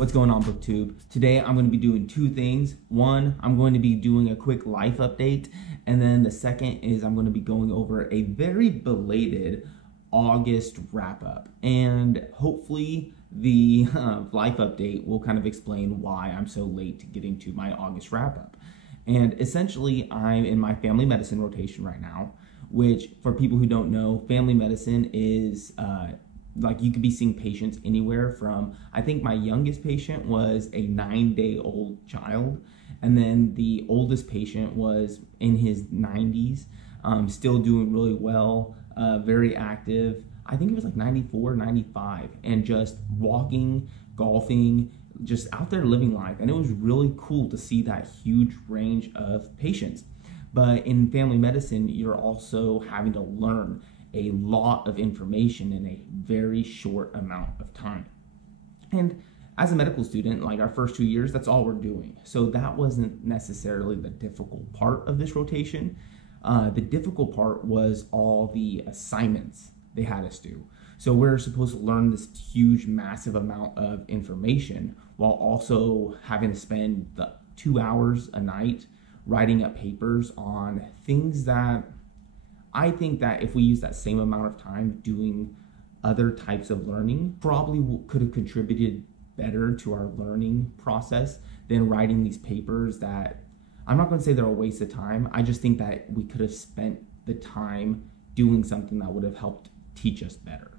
What's going on, BookTube? Today I'm going to be doing two things. One, I'm going to be doing a quick life update, and then the second is I'm going to be going over a very belated August wrap-up, and hopefully the life update will kind of explain why I'm so late to getting to my August wrap-up. And essentially, I'm in my family medicine rotation right now, which, for people who don't know, family medicine is like you could be seeing patients anywhere from, I think my youngest patient was a 9-day-old child, and then the oldest patient was in his 90s, still doing really well, very active. I think it was like 94, 95, and just walking, golfing, just out there living life. And it was really cool to see that huge range of patients. But in family medicine, you're also having to learn a lot of information in a very short amount of time. And as a medical student, like our first 2 years, that's all we're doing. So that wasn't necessarily the difficult part of this rotation. The difficult part was all the assignments they had us do. So we're supposed to learn this huge, massive amount of information while also having to spend the 2 hours a night writing up papers on things that I think that if we use that same amount of time doing other types of learning, probably could have contributed better to our learning process than writing these papers that, I'm not going to say they're a waste of time. I just think that we could have spent the time doing something that would have helped teach us better.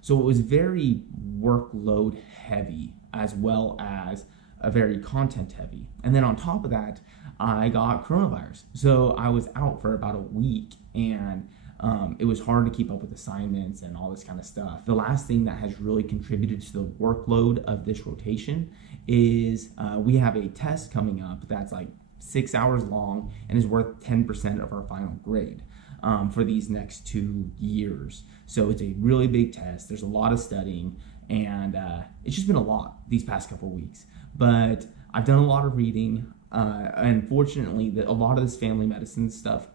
So it was very workload heavy as well as a very content heavy. And then on top of that, I got coronavirus. So I was out for about a week, and it was hard to keep up with assignments and all this kind of stuff. The last thing that has really contributed to the workload of this rotation is we have a test coming up that's like 6 hours long and is worth 10% of our final grade for these next 2 years. So it's a really big test. There's a lot of studying, and it's just been a lot these past couple weeks. But I've done a lot of reading. Unfortunately, a lot of this family medicine stuff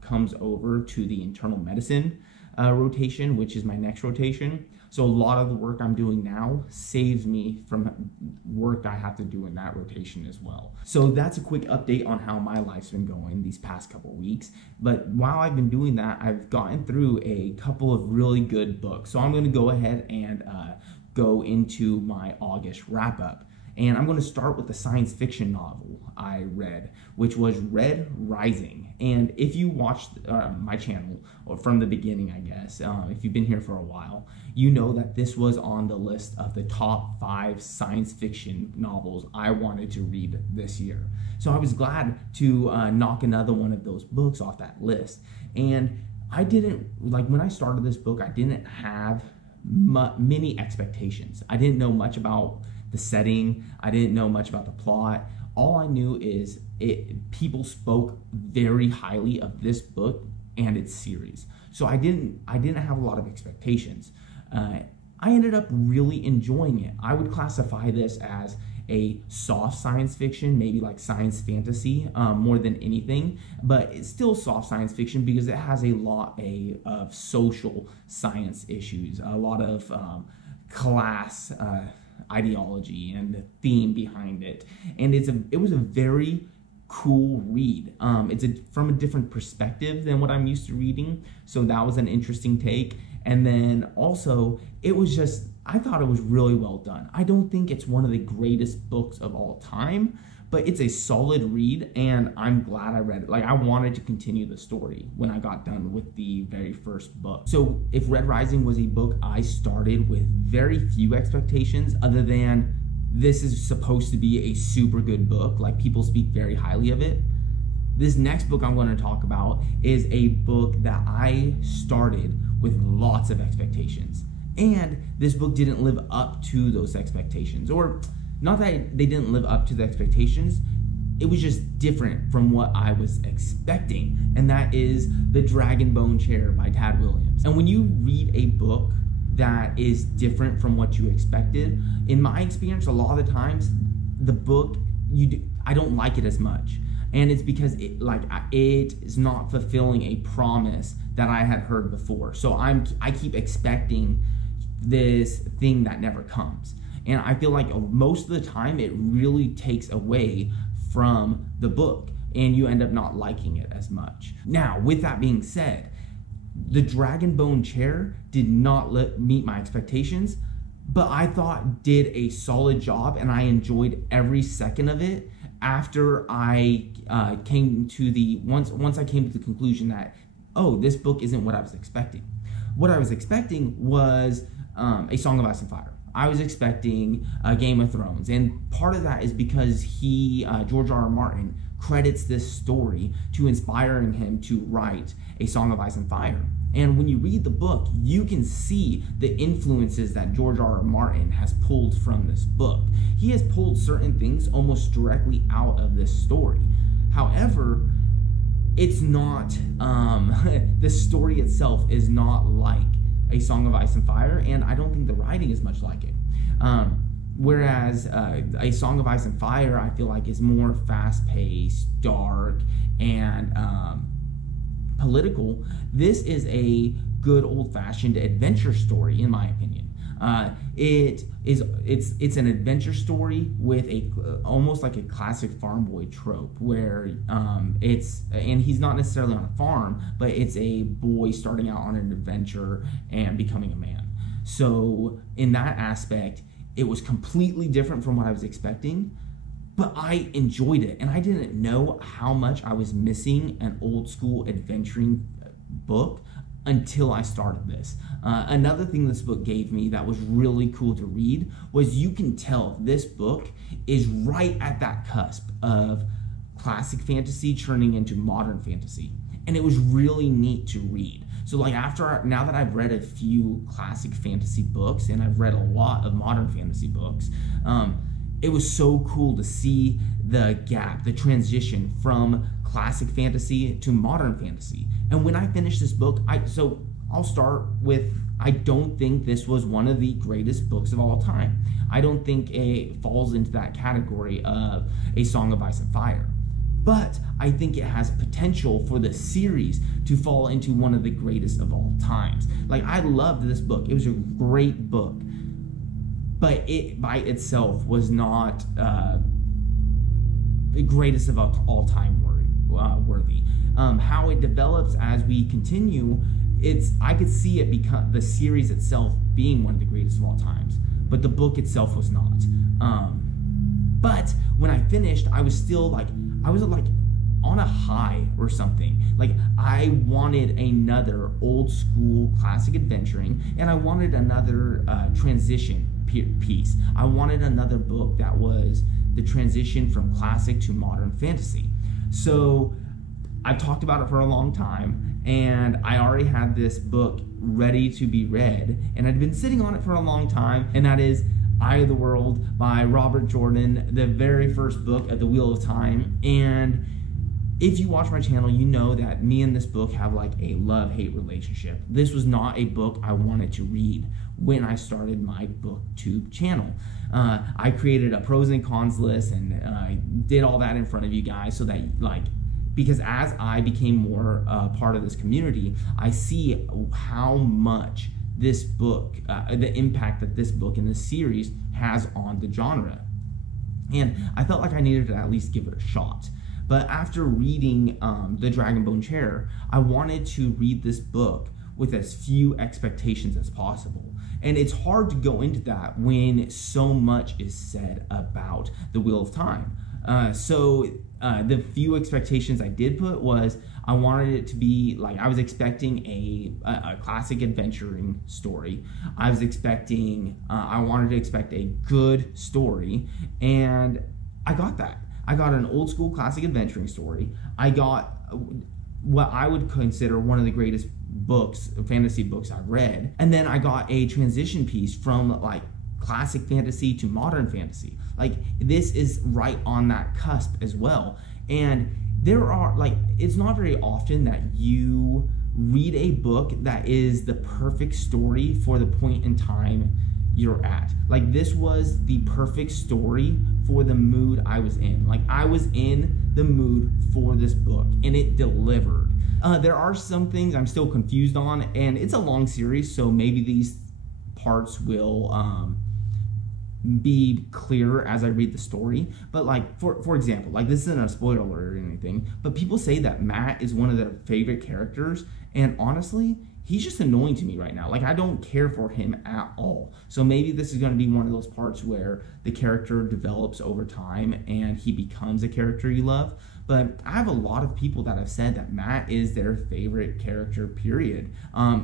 comes over to the internal medicine rotation, which is my next rotation. So a lot of the work I'm doing now saves me from work I have to do in that rotation as well. So that's a quick update on how my life's been going these past couple weeks. But while I've been doing that, I've gotten through a couple of really good books. So I'm going to go ahead and go into my August wrap up. And I'm going to start with the science fiction novel I read, which was Red Rising. And if you watched my channel, or from the beginning, I guess, if you've been here for a while, you know that this was on the list of the top 5 science fiction novels I wanted to read this year. So I was glad to knock another one of those books off that list. And I didn't, like when I started this book, I didn't have many expectations. I didn't know much about the setting. I didn't know much about the plot. All I knew is people spoke very highly of this book and its series. So I didn't have a lot of expectations. I ended up really enjoying it. I would classify this as a soft science fiction, maybe like science fantasy more than anything, but it's still soft science fiction because it has a lot of social science issues, a lot of class ideology and the theme behind it, and it was a very cool read. It's from a different perspective than what I'm used to reading, so that was an interesting take. And then also, it was just, I thought it was really well done. I don't think it's one of the greatest books of all time, but it's a solid read, and I'm glad I read it. Like, I wanted to continue the story when I got done with the very first book. So if Red Rising was a book I started with very few expectations, other than this is supposed to be a super good book, like people speak very highly of it, this next book I'm going to talk about is a book that I started with lots of expectations. And this book didn't live up to those expectations, or not that they didn't live up to the expectations, it was just different from what I was expecting, and that is The Dragonbone Chair by Tad Williams. And when you read a book that is different from what you expected, in my experience, a lot of the times, the book, I don't like it as much. And it's because it is not fulfilling a promise that I had heard before. So I keep expecting this thing that never comes. And I feel like most of the time it really takes away from the book, and you end up not liking it as much. Now, with that being said, the Dragonbone Chair did not meet my expectations, but I thought did a solid job, and I enjoyed every second of it after I came to the, once I came to the conclusion that, oh, this book isn't what I was expecting. What I was expecting was A Song of Ice and Fire. I was expecting Game of Thrones, and part of that is because George R.R. Martin credits this story to inspiring him to write A Song of Ice and Fire. And when you read the book, you can see the influences that George R.R. Martin has pulled from this book. He has pulled certain things almost directly out of this story. However, it's not, the story itself is not like A Song of Ice and Fire, and I don't think the writing is much like it. Whereas A Song of Ice and Fire, I feel like, is more fast-paced, dark, and political. This is a good old-fashioned adventure story, in my opinion. It's an adventure story with almost like a classic farm boy trope, where and he's not necessarily on a farm, but it's a boy starting out on an adventure and becoming a man. So in that aspect, it was completely different from what I was expecting, but I enjoyed it, and I didn't know how much I was missing an old school adventuring book until I started this. Another thing this book gave me that was really cool to read was you can tell this book is right at that cusp of classic fantasy turning into modern fantasy, and it was really neat to read. So like now that I've read a few classic fantasy books, and I've read a lot of modern fantasy books, it was so cool to see the gap, the transition from classic fantasy to modern fantasy. And when I finished this book, I'll start with, I don't think this was one of the greatest books of all time. I don't think it falls into that category of A Song of Ice and Fire. But I think it has potential for the series to fall into one of the greatest of all times. Like, I loved this book. It was a great book. But it by itself was not the greatest of all time worthy. How it develops as we continue, I could see it become the series itself being one of the greatest of all times, but the book itself was not. But when I finished, I was still like, I was like on a high or something. Like, I wanted another old school classic adventuring, and I wanted another transition piece. I wanted another book that was the transition from classic to modern fantasy. So I've talked about it for a long time, and I already had this book ready to be read, and I'd been sitting on it for a long time, and that is Eye of the World by Robert Jordan, the very first book of the Wheel of Time. And if you watch my channel, you know that me and this book have like a love-hate relationship. This was not a book I wanted to read when I started my booktube channel. I created a pros and cons list, and I did all that in front of you guys so that, like, because as I became more part of this community, I see how much this book, the impact that this book and this series has on the genre. And I felt like I needed to at least give it a shot. But after reading the Dragonbone Chair, I wanted to read this book with as few expectations as possible. And it's hard to go into that when so much is said about the Wheel of Time. So the few expectations I did put was I wanted it to be like, I was expecting a classic adventuring story. I was expecting, I wanted to expect a good story, and I got that. I got an old school classic adventuring story. I got what I would consider one of the greatest books, fantasy books I've read. And then I got a transition piece from like classic fantasy to modern fantasy. Like, this is right on that cusp as well. And there are, like, it's not very often that you read a book that is the perfect story for the point in time you're at. Like, this was the perfect story for the mood I was in. Like, I was in the mood for this book, and it delivered. There are some things I'm still confused on, and it's a long series, so maybe these parts will be clearer as I read the story. But like, for example, like this isn't a spoiler alert or anything, but people say that Matt is one of their favorite characters, and honestly, he's just annoying to me right now. Like, I don't care for him at all. So maybe this is going to be one of those parts where the character develops over time and he becomes a character you love. But I have a lot of people that have said that Matt is their favorite character, period,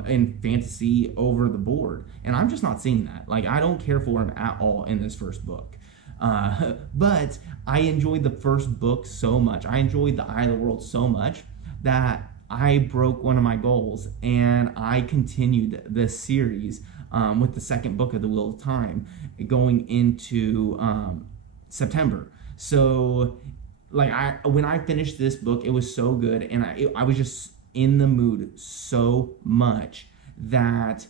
in fantasy over the board. And I'm just not seeing that. Like, I don't care for him at all in this first book. But I enjoyed the first book so much. I enjoyed the Eye of the World so much that I broke one of my goals and I continued this series with the second book of the Wheel of Time going into September. So like when I finished this book, it was so good, and I was just in the mood so much that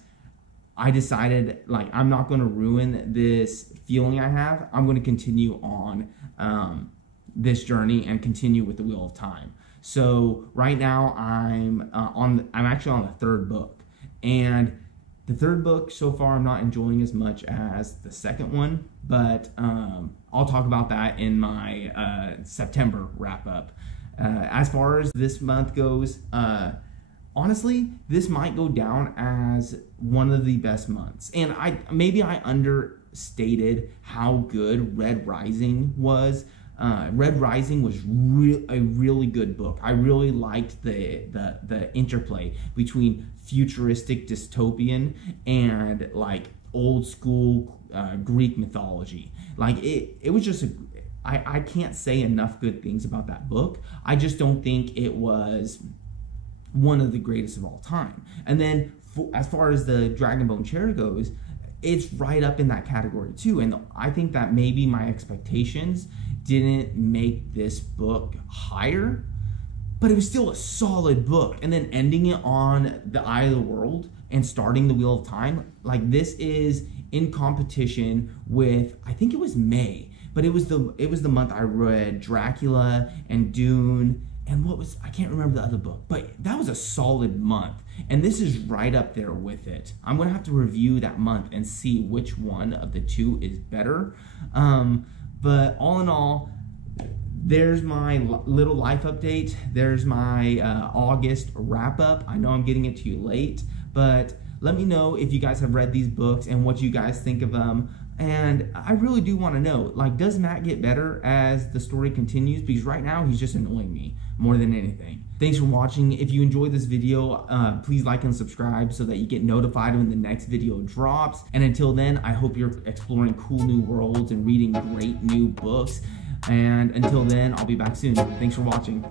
I decided, like, I'm not going to ruin this feeling I have. I'm going to continue on this journey and continue with the Wheel of Time. So right now I'm actually on the third book, and the third book so far I'm not enjoying as much as the second one, but I'll talk about that in my September wrap up. As far as this month goes, honestly, this might go down as one of the best months, and maybe I understated how good Red Rising was. Red Rising was a really good book. I really liked the interplay between futuristic dystopian and like old school Greek mythology. Like it was just I can't say enough good things about that book. I just don't think it was one of the greatest of all time. And then as far as the Dragonbone Chair goes, it's right up in that category too. And I think that maybe my expectations didn't make this book higher, but it was still a solid book. And then ending it on the Eye of the World and starting the Wheel of Time, like this is in competition with, I think it was May, but it was the month I read Dracula and Dune and I can't remember the other book, but that was a solid month. And this is right up there with it. I'm gonna have to review that month and see which one of the two is better. But all in all, there's my little life update. There's my August wrap up. I know I'm getting it to you late, but let me know if you guys have read these books and what you guys think of them. And I really do want to know, like, does Matt get better as the story continues? Because right now he's just annoying me more than anything. Thanks for watching. If you enjoyed this video, please like and subscribe so that you get notified when the next video drops. And until then, I hope you're exploring cool new worlds and reading great new books. And until then, I'll be back soon. Thanks for watching.